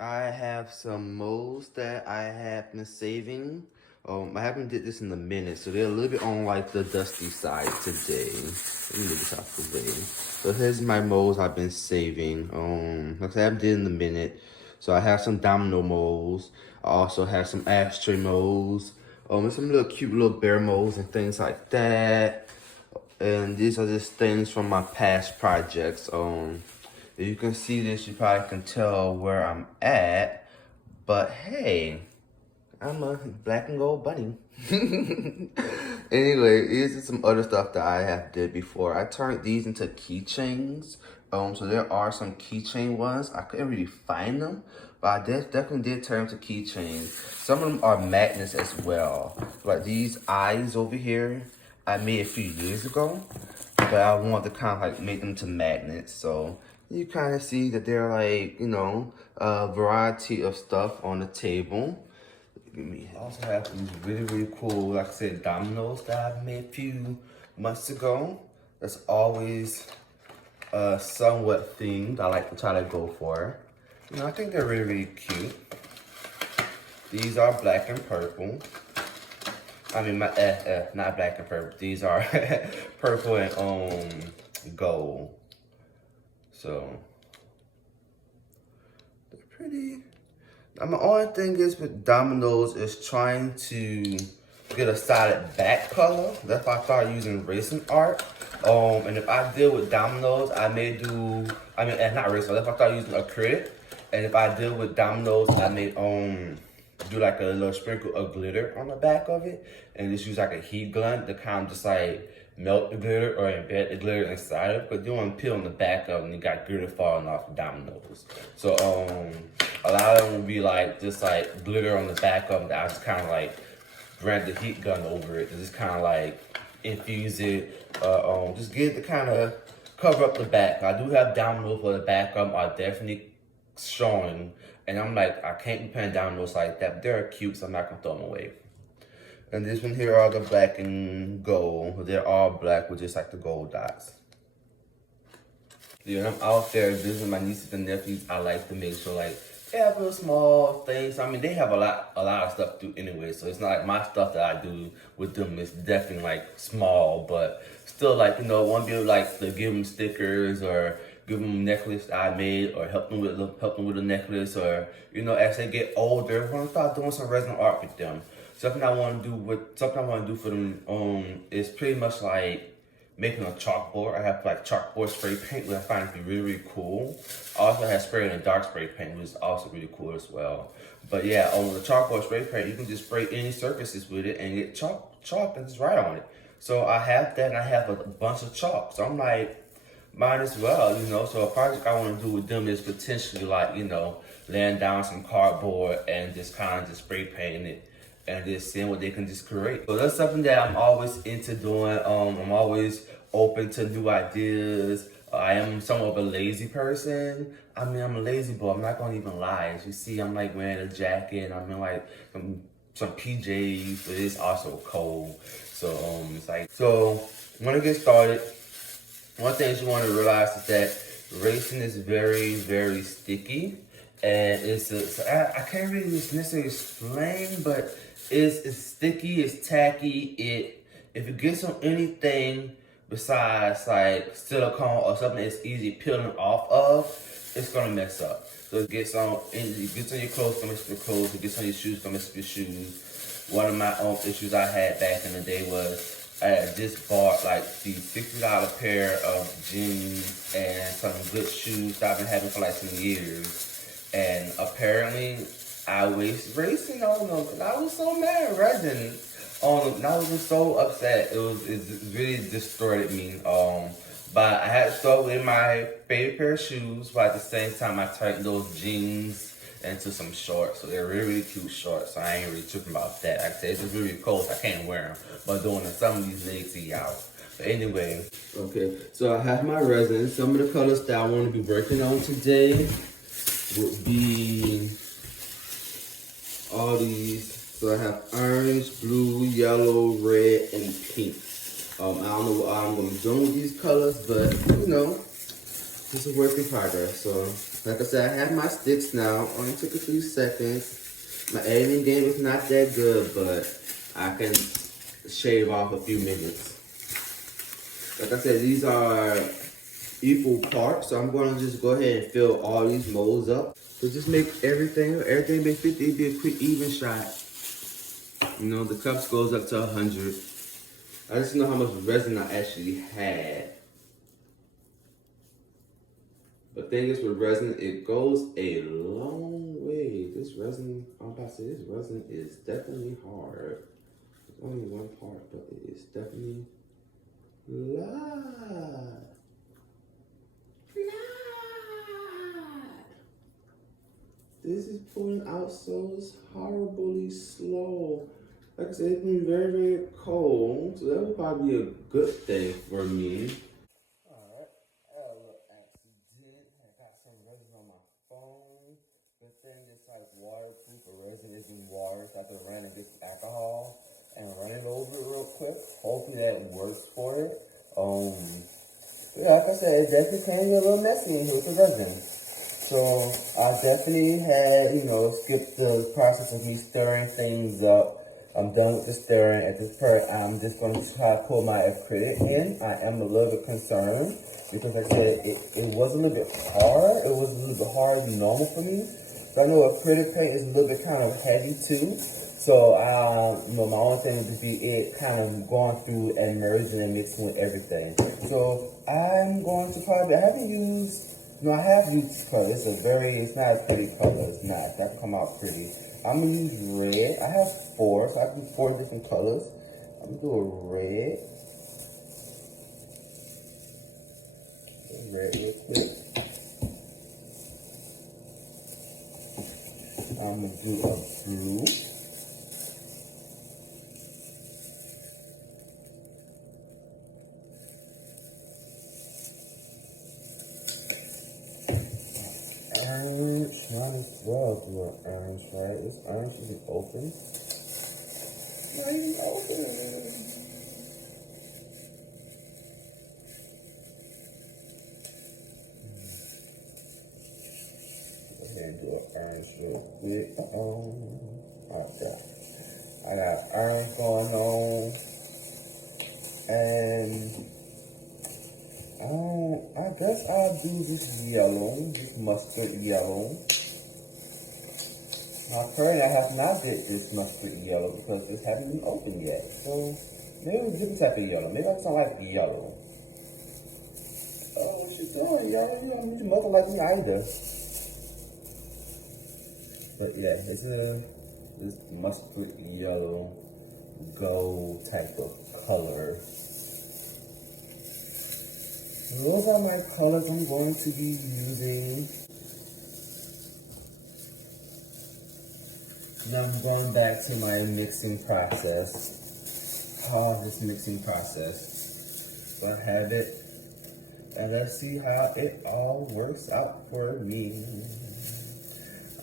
I have some molds that I have been saving. I haven't did this in a minute, so they're a little bit on like the dusty side today. Let me move this out the way. So here's my molds I've been saving. Like I said, I haven't did it in a minute. So I have some domino molds. I also have some ashtray molds. And some little cute little bear molds and things like that. And these are just things from my past projects. If you can see this, you probably can tell where I'm at. But hey, I'm a black and gold bunny. Anyway, these are some other stuff that I have did before. I turned these into keychains. So there are some keychain ones. I couldn't really find them, but I definitely did turn them to keychains. Some of them are magnets as well. Like these eyes over here, I made a few years ago, but I wanted to kind of like make them to magnets. So you kind of see that they're like, you know, a variety of stuff on the table. I also have these really cool, like I said, dominoes that I made a few months ago. That's always somewhat themed. I like to try to go for. You know, I think they're really cute. These are black and purple. I mean, not black and purple. These are purple and gold. So they're pretty. My only thing is with dominoes is trying to get a solid back color. That's why I started using Resin art. And if I deal with dominoes, I may do, not Resin, that's why I started using acrylic. And if I deal with dominoes, I may do like a little sprinkle of glitter on the back of it. And just use like a heat gun to kind of just like melt the glitter or embed the glitter inside of it. But you don't want to peel on the back of it and you got glitter falling off the dominoes. So a lot of them will be like just like glitter on the back of it. I just kind of like ran the heat gun over it to just kind of like infuse it. Just get it to kind of cover up the back. I do have dominoes for the back of them are definitely showing. And I'm like, I can't be putting dominoes like that. But they're cute, so I'm not gonna throw them away. And this one here are the black and gold. They're all black with just like the gold dots. Yeah, I'm out there visiting my nieces and nephews. I like to make sure like they have little small things. I mean, they have a lot of stuff to do anyway. So it's not like my stuff that I do with them is definitely like small, but still like, you know, want to be able like to give them stickers or give them a necklace that I made or help them with a necklace, or you know, as they get older, I want to start doing some resin art with them. Something I want to do for them is pretty much like making a chalkboard. I have like chalkboard spray paint, which I find to be really cool. I also have spray and dark spray paint, which is also really cool as well. But yeah, on the chalkboard spray paint, you can just spray any surfaces with it and get chalk and just write on it. So I have that, and I have a bunch of chalk. So I'm like, might as well, you know. So a project I want to do with them is potentially like, you know, laying down some cardboard and just kind of just spray painting it and just seeing what they can just create. So that's something that I'm always into doing. I'm always open to new ideas. I am somewhat of a lazy person. I mean, I'm a lazy boy. I'm not gonna even lie. As you see, I'm like wearing a jacket. I'm in like some PJs, but it's also cold. So it's like, so when I get started, one thing you want to realize is that resin is very sticky, and I can't really necessarily explain, but it's sticky, it's tacky. If it gets on anything besides like silicone or something that's easy peeling off of, it's gonna mess up. So it gets on your clothes, gonna mess up your clothes. It gets on your shoes, gonna mess up your shoes. One of my issues I had back in the day was I had just bought like the $60 pair of jeans and some good shoes that I've been having for like some years. And apparently I wasted racing on them. And I was so mad at Resin on them. And I was just so upset. It really distorted me. But I had to start with my favorite pair of shoes, but at the same time I turned those jeans into some shorts. So they're really cute shorts. So I ain't really tripping about that. Like I said, it's just really cold, so I can't wear them. But doing some of these legs see out. But anyway, okay. So I have my resin. Some of the colors that I want to be working on today would be all these. So I have orange, blue, yellow, red, and pink. I don't know what I'm going to be doing with these colors, but you know, it's a work in progress. So Like I said, I have my sticks now. Only took a few seconds. My editing game is not that good, but I can shave off a few minutes. Like I said, these are equal parts, so I'm going to just go ahead and fill all these molds up. So just make everything be 50, it'd be a quick even shot. You know, the cups goes up to 100. I just know how much resin I actually had. The thing is with resin, it goes a long way. This resin, I'm about to say, this resin is definitely hard. It's only one part, but it is definitely light. This is pulling out so horribly slow. Like I said, it's been very, very cold, so that would probably be a good thing for me. Alright, I had a little accident. I got some resin on my phone. Good thing it's like waterproof, or resin is in water, so I can run and get some alcohol and run it over it real quick. Hopefully that works for it. Yeah, like I said, it definitely can be a little messy in here with the resin. So I definitely had, skipped the process of me stirring things up. I'm done with the stirring. At this point, I'm just going to try to pull my acrylic in. I am a little bit concerned because, like I said, it was a little bit hard. It was a little bit harder than normal for me. So I know acrylic paint is a little bit kind of heavy too. So, my only thing would be it kind of going through and merging and mixing with everything. So I'm going to probably, I have used this color. It's not a pretty color. It's not. That can come out pretty. I'm going to use red. I have 4, so I can do 4 different colors. I'm going to do a red. Red real quick. I'm going to do a blue. Orange, might as well do an orange, right? This orange isn't open. Not even open. Go ahead and do an orange real quick. Okay. I got orange going on. And I guess I'll do this yellow, this mustard yellow. Now currently I have not did this mustard yellow because this hasn't been opened yet. So maybe it's a different type of yellow. Maybe I just don't like yellow. Oh, what you doing, y'all? You don't need your mother like me either. But yeah, it's this mustard yellow gold type of color. Those are my colors I'm going to be using. Now I'm going back to my mixing process. This mixing process. So I have it. And let's see how it all works out for me.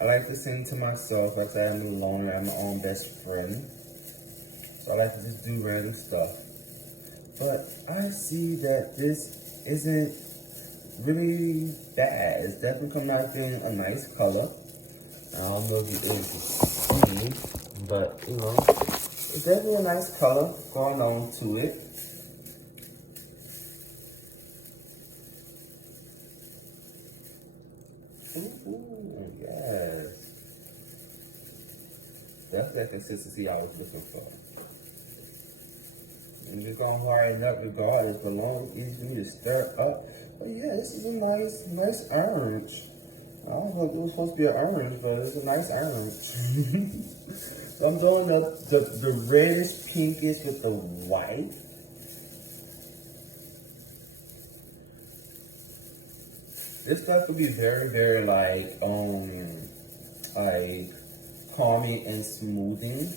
I like to sing to myself. Like I said, I'm a loner. I'm my own best friend. So I like to just do random stuff. But I see that this isn't really bad. It's definitely coming out being a nice color. I don't know if you able to see, but it's definitely a nice color going on to it. Ooh, yes. That's that consistency I was looking for. I'm just gonna harden up regardless, but long as easy for me to stir up. But yeah, this is a nice orange. I don't know if it was supposed to be an orange, but it's a nice orange. So I'm doing the reddish pinkish with the white. This stuff would be very, very like calming and smoothing.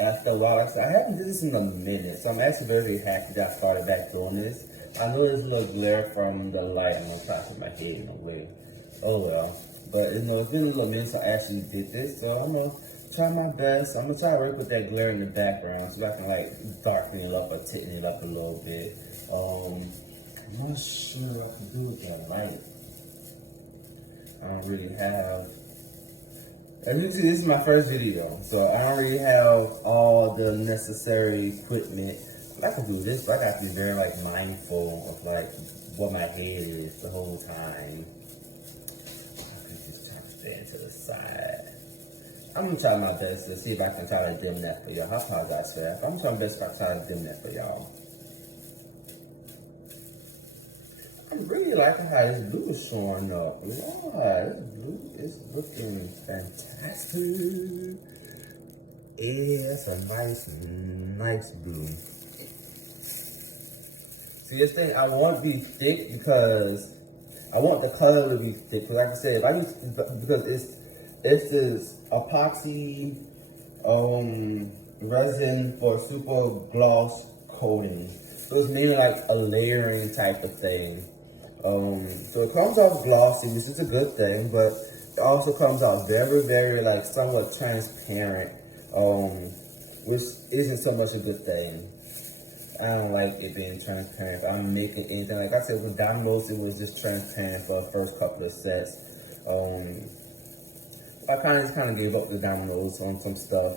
After a while, like I said, I haven't did this in a minute, so I'm actually very happy that I started back doing this. I know there's a little glare from the light. I'm gonna try to put my head in the way. Oh well. But it's been a little minute since I actually did this, so I'm gonna try my best. I'm gonna try to work with that glare in the background so I can like darken it up or tighten it up a little bit. I'm not sure what to do with that light. I don't really have. And this is my first video, so I don't really have all the necessary equipment. I can do this, but I got to be very like mindful of like what my head is the whole time. I can just try to stand to the side. I'm gonna try my best to see if I can try to dim that for y'all. I apologize for that. I'm trying my best to try to dim that for y'all. I'm really liking how this blue is showing up. Lord, this blue is looking fantastic. Yeah, it's a nice blue. See, this thing, I want it to be thick because I want the color to be thick. Because like I said, if I use, because it's this epoxy resin for super gloss coating. So it's mainly like a layering type of thing. So it comes off glossy, which is a good thing, but it also comes out very, very like somewhat transparent, which isn't so much a good thing. I don't like it being transparent. If I'm making anything, like I said, with dominoes, it was just transparent for the first couple of sets. I just gave up the dominoes on some stuff.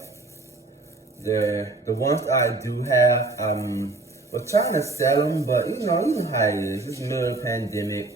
The ones I do have, we're trying to sell them, but you know how it is. It's the middle of the pandemic.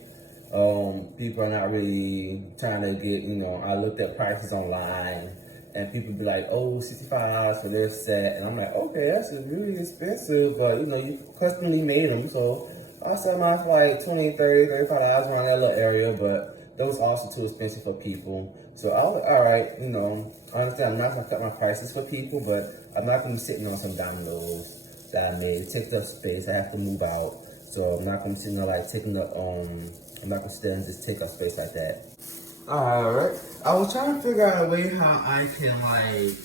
People are not really trying to get, I looked at prices online and people be like, oh, $65 for their set. And I'm like, okay, that's just really expensive, but you customly made them. So I'll sell mine for like $20, $30, $35 around that little area, but those are also too expensive for people. So I was like, all right, I understand I'm not gonna cut my prices for people, but I'm not gonna be sitting on some dominoes that I made. It takes up space. I have to move out, so I'm not gonna sit there like taking up. I'm not gonna sit there and just take up space like that. All right. I was trying to figure out a way how I can like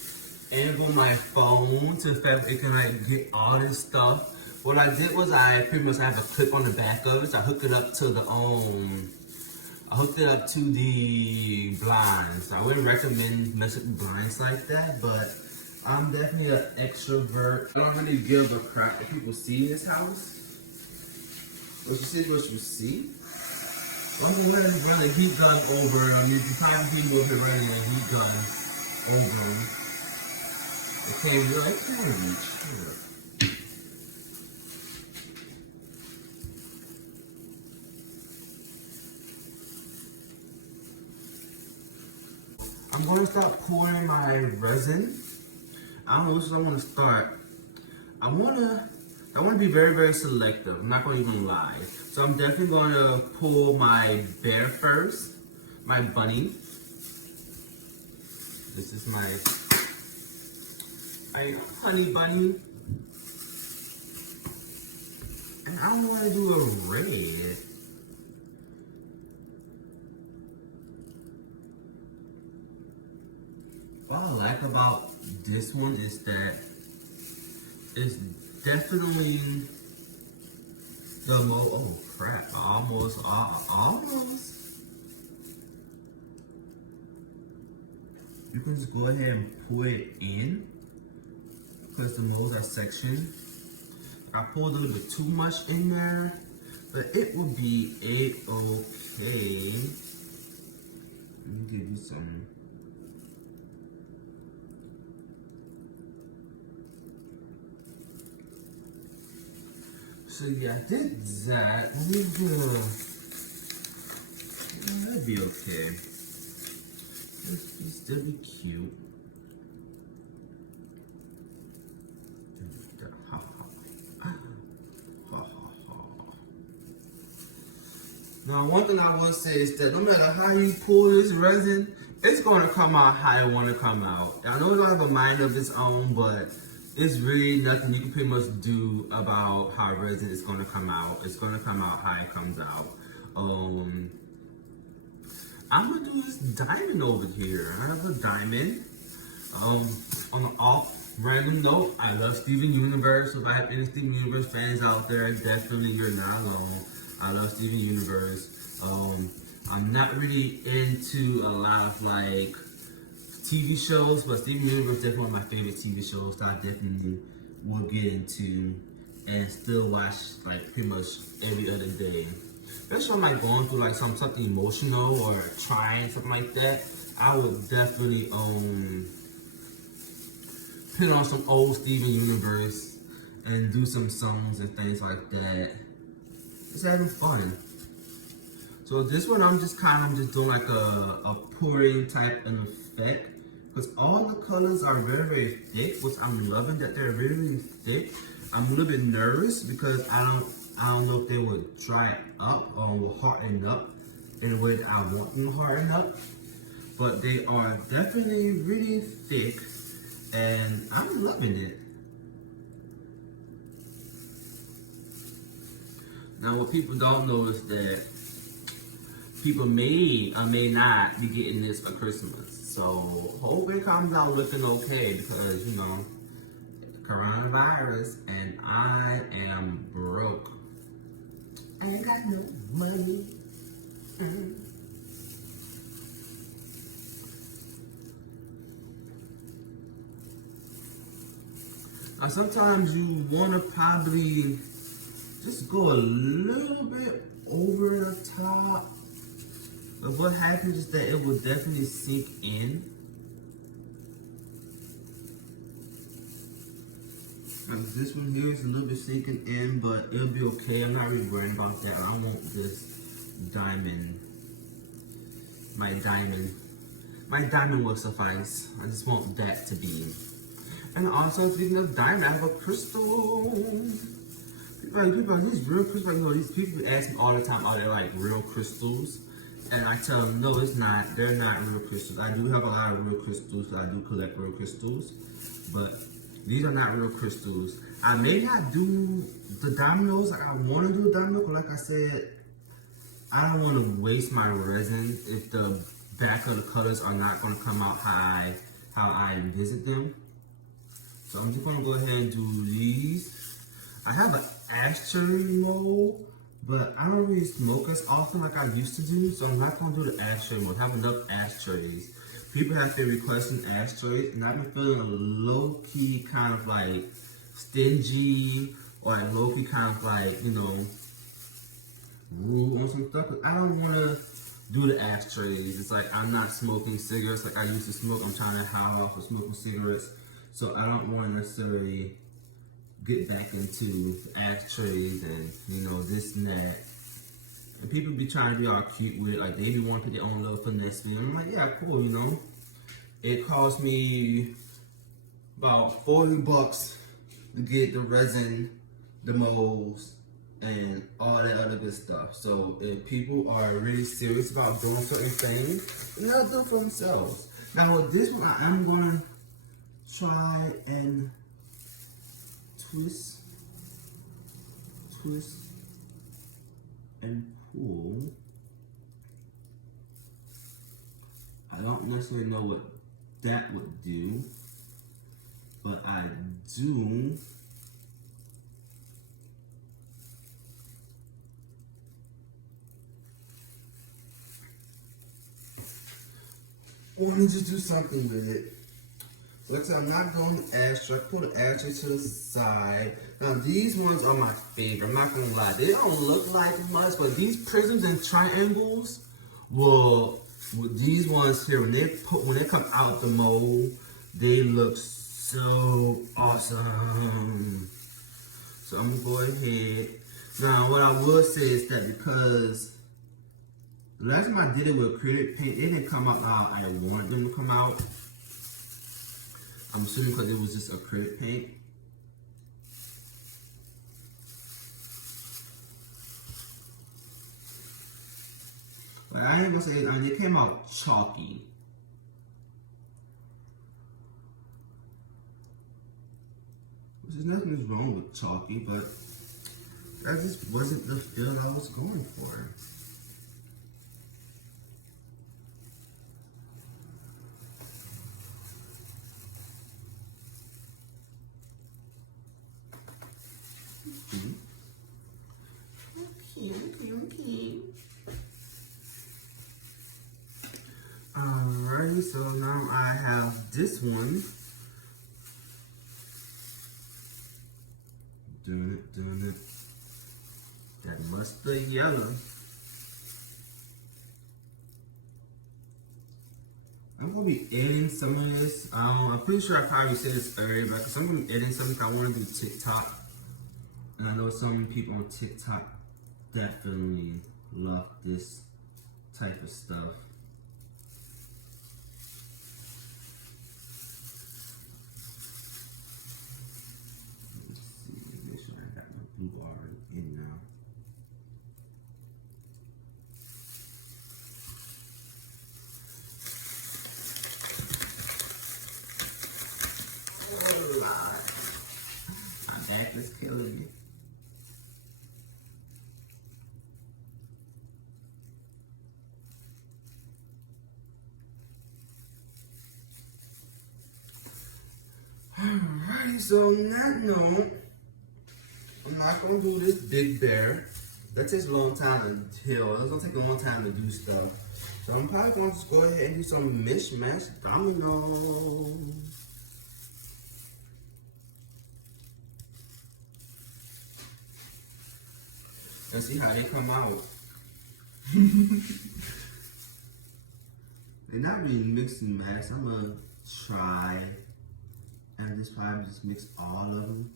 angle my phone to the fact that it can like get all this stuff. What I did was I pretty much have a clip on the back of it. So I hooked it up to the I hooked it up to the blinds. I wouldn't recommend messing with blinds like that, but I'm definitely an extrovert. I don't really give a crap if people see this house. What you see is what you see. So I'm going to run a heat gun over them. You can probably people if running a heat gun over them. It can't reach. Sure. I'm going to start pouring my resin. I don't know which one I want to start. I want to be very, very selective. I'm not going to even lie. So I'm definitely going to pull my bear first, my bunny. This is my honey bunny. And I don't want to do a red. What I like about this one is that it's definitely the most, oh crap, almost. You can just go ahead and pull it in because the moles are sectioned. I pulled a little bit too much in there, but it will be a-okay. Let me give you some. So yeah, I did that. That'd be okay. It'd still be cute. Now, one thing I will say is that no matter how you pull this resin, it's going to come out how it want to come out. I know it don't have a mind of its own, but it's really nothing you can pretty much do about how resin is going to come out. It's going to come out how it comes out. I'm going to do this diamond over here. I have a diamond. On an off random note, I love Steven Universe. So if I have any Steven Universe fans out there, definitely you're not alone. I love Steven Universe. I'm not really into a lot of like TV shows, but Steven Universe is definitely one of my favorite TV shows that I definitely will get into and still watch like pretty much every other day. especially I'm like going through like something emotional or trying something like that, I would definitely put on some old Steven Universe and do some songs and things like that. Just having fun. So this one I'm just doing like a pouring type of effect, because all the colors are very, very thick, which I'm loving that they're really, really thick. I'm a little bit nervous because I don't know if they would dry up or will harden up in the way that I want them to harden up. But they are definitely really thick and I'm loving it. Now what people don't know is that people may or may not be getting this for Christmas. So hope it comes out looking okay, because you know, coronavirus and I am broke. I ain't got no money. Now sometimes you wanna probably just go a little bit over the top. But what happens is that it will definitely sink in. Now this one here is a little bit sinking in, but it'll be okay. I'm not really worried about that. I want this diamond. My diamond will suffice. I just want that to be. And also, speaking of diamond, I have a crystal. People like, these real crystals, you know, these people ask me all the time, are they like real crystals? And I tell them, no, it's not. They're not real crystals. I do have a lot of real crystals, so I do collect real crystals. But these are not real crystals. I may not do the dominoes like I want to do a domino, but like I said, I don't want to waste my resin if the back of the colors are not going to come out how I envision them. So I'm just going to go ahead and do these. I have an ashtray mold, but I don't really smoke as often like I used to do, so I'm not going to do the ashtray mold. I have enough ashtrays. People have been requesting ashtrays, and I've been feeling a low-key kind of like stingy, or like low-key kind of like, you know, rude on some stuff, because I don't want to do the ashtrays. It's like I'm not smoking cigarettes like I used to smoke. I'm trying to hide off of smoking cigarettes, so I don't want to necessarily get back into ashtrays and, you know, this and that. And people be trying to be all cute with it, like they be wanting to put their own little finesse in. I'm like, yeah, cool, you know. It cost me about $40 to get the resin, the molds, and all that other good stuff. So if people are really serious about doing certain things, then they'll do it for themselves. Now with this one, I'm gonna try and twist, and pull. I don't necessarily know what that would do, but I do want to just do something with it. So like I said, I'm not going to ashtray. Put the ashtray to the side. Now these ones are my favorite. I'm not gonna lie. They don't look like much, but these prisms and triangles will, with these ones here, when they come out the mold, they look so awesome. So I'm gonna go ahead. Now what I will say is that because the last time I did it with acrylic paint, they didn't come out how I wanted them to come out. I'm assuming because it was just acrylic paint. But I ain't gonna say, I mean, it came out chalky. Which is nothing wrong with chalky, but that just wasn't the feel I was going for. Okay. Alrighty, so now I have this one. Doing it. That mustard yellow. I'm gonna be editing some of this. I'm pretty sure I probably said this earlier, but because I'm gonna be editing something I want to do TikTok. And I know some people on TikTok definitely love this type of stuff. Let's see, make sure I got my blue bar in now. Oh, Lord. My back is killing me. Alright, so on that note, I'm not gonna do this big bear. That takes a long time to heal. It's gonna take a long time to do stuff. So I'm probably gonna just go ahead and do some mishmash domino. Let's see how they come out. They're not really mixed and matched. I'm gonna try and just probably just mix all of them.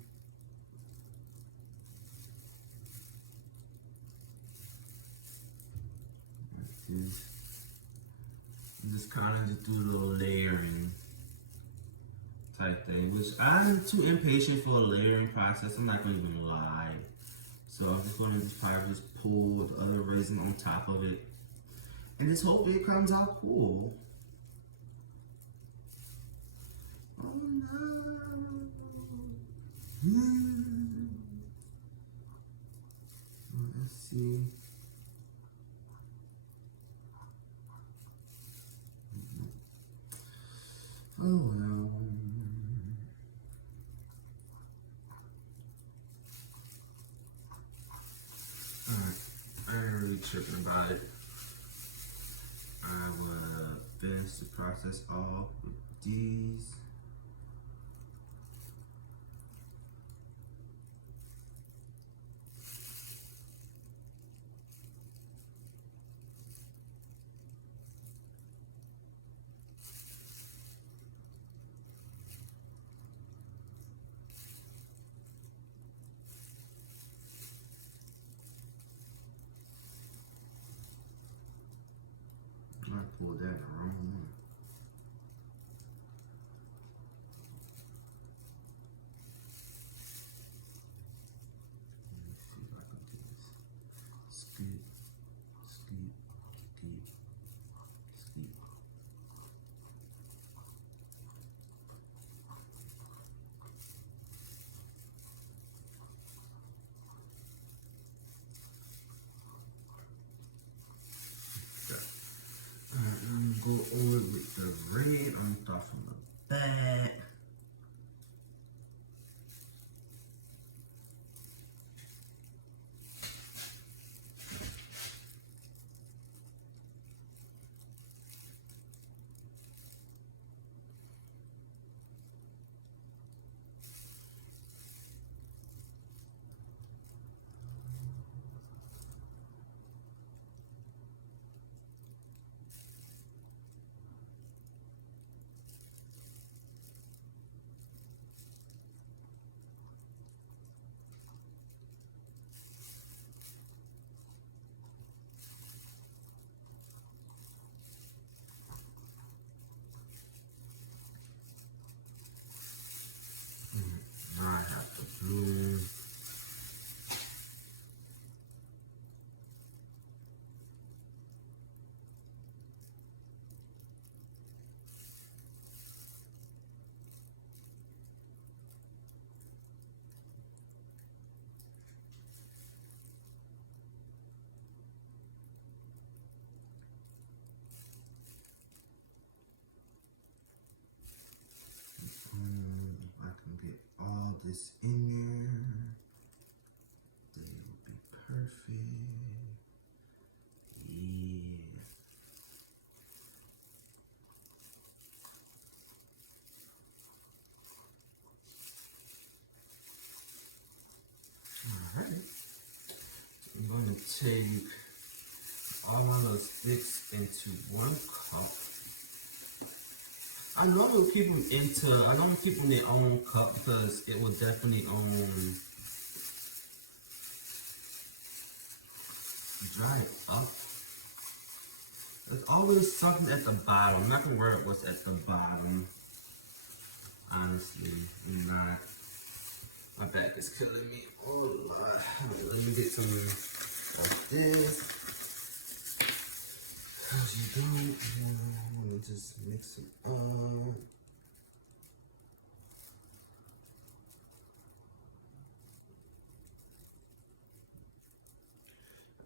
Like this. Just kind of just do a little layering type thing, which I'm too impatient for a layering process. I'm not gonna even lie. So I'm just gonna just probably just pull the other resin on top of it, and just hope it comes out cool. Oh no! Let's see. Oh well. Alright, I ain't really tripping about it. I will finish the process off with these. I pulled that wrong one. Let me see if I can do this. Scoop, scoop, deep, scoop. Alright, I'm gonna go over with the red on top from the back. Now I have the blue. If I can get all this in there, then it'll be perfect. Yeah. Alright. So I'm going to take all my little sticks into one cup. I know when people in their own cup because it will definitely dry it up. There's always something at the bottom. I'm not gonna worry about what's at the bottom. Honestly, I'm not. My back is killing me. Oh Lord. Right, let me get some of this. How's you doing? Let me just mix it up.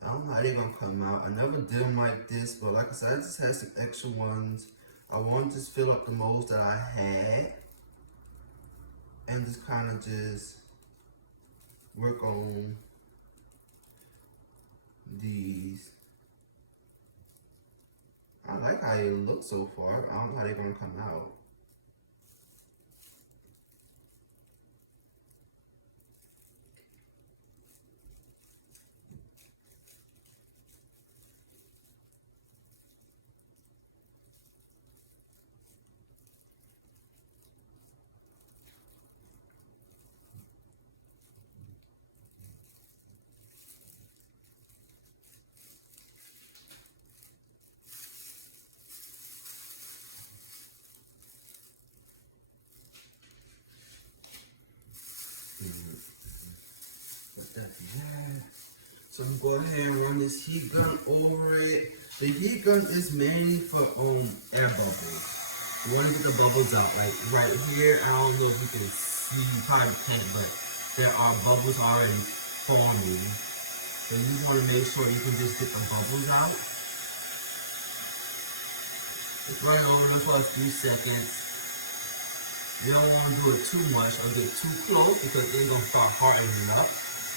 I don't know how they're gonna come out. I never did them like this, but like I said, I just had some extra ones. I wanted to just fill up the molds that I had and just kind of just work on these. I like how it looks so far. I don't know how they're gonna come out. Put that there. So I'm gonna go ahead and run this heat gun over it. The heat gun is mainly for air bubbles. You want to get the bubbles out. Like right here, I don't know if you can see, you probably can't, but there are bubbles already forming. So you just want to make sure you can just get the bubbles out. Just run it over them for a few seconds. You don't want to do it too much or get too close because it's gonna start hardening up.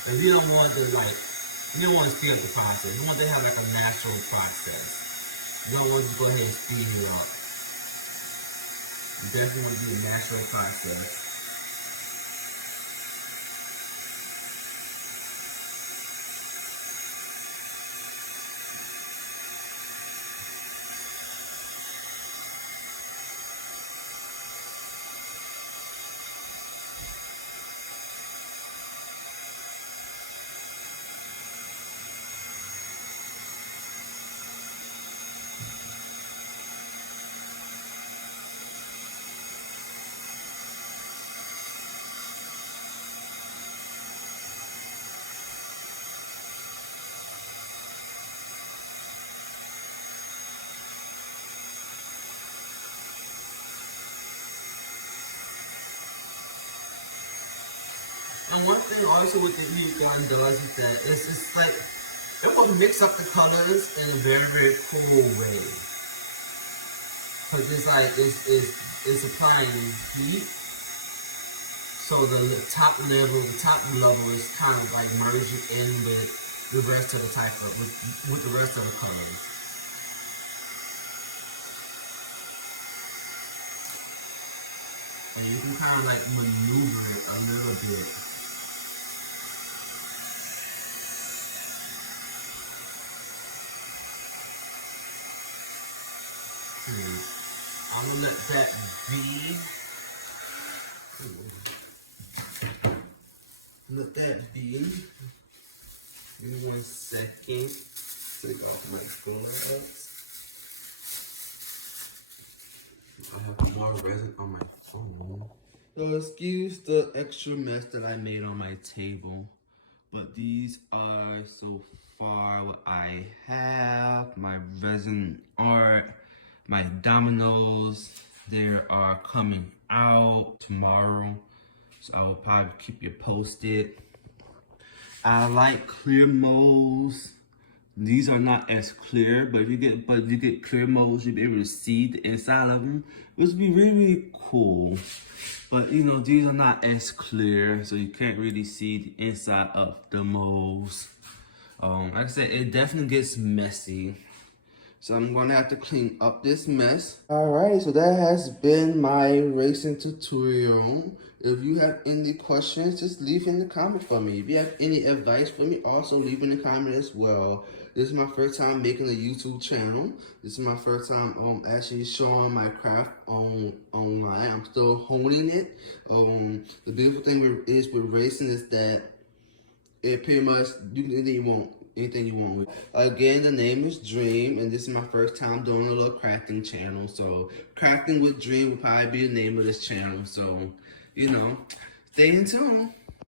And you don't want to you don't want to speed up the process. You want to have like a natural process. You don't want to go ahead and speed it up. You definitely want to do a natural process. And one thing also with the heat gun does is that it's like it will mix up the colors in a very, very cool way. Cause it's like it's applying heat. So the top level is kind of like merging in with the rest of the with the rest of the colors. And you can kind of like maneuver it a little bit. I'm gonna let that be. Let that be. Give me 1 second. Take off my gloves. I have more resin on my phone. So excuse the extra mess that I made on my table. But these are so far what I have. My resin art, my dominoes, they are coming out tomorrow. So I will probably keep you posted. I like clear molds. These are not as clear, but if you get clear molds, you'll be able to see the inside of them, which would be really, really cool. But you know, these are not as clear, so you can't really see the inside of the molds. Like I said, it definitely gets messy. So I'm gonna have to clean up this mess. Alright, so that has been my racing tutorial. If you have any questions, just leave in the comment for me. If you have any advice for me, also leave in the comment as well. this is my first time making a YouTube channel. This is my first time actually showing my craft online. I'm still honing it. The beautiful thing with Resin is that it pretty much you can anything you want. Again, the name is Dream, and this is my first time doing a little crafting channel. So crafting with Dream will probably be the name of this channel. So, you know, stay in tune.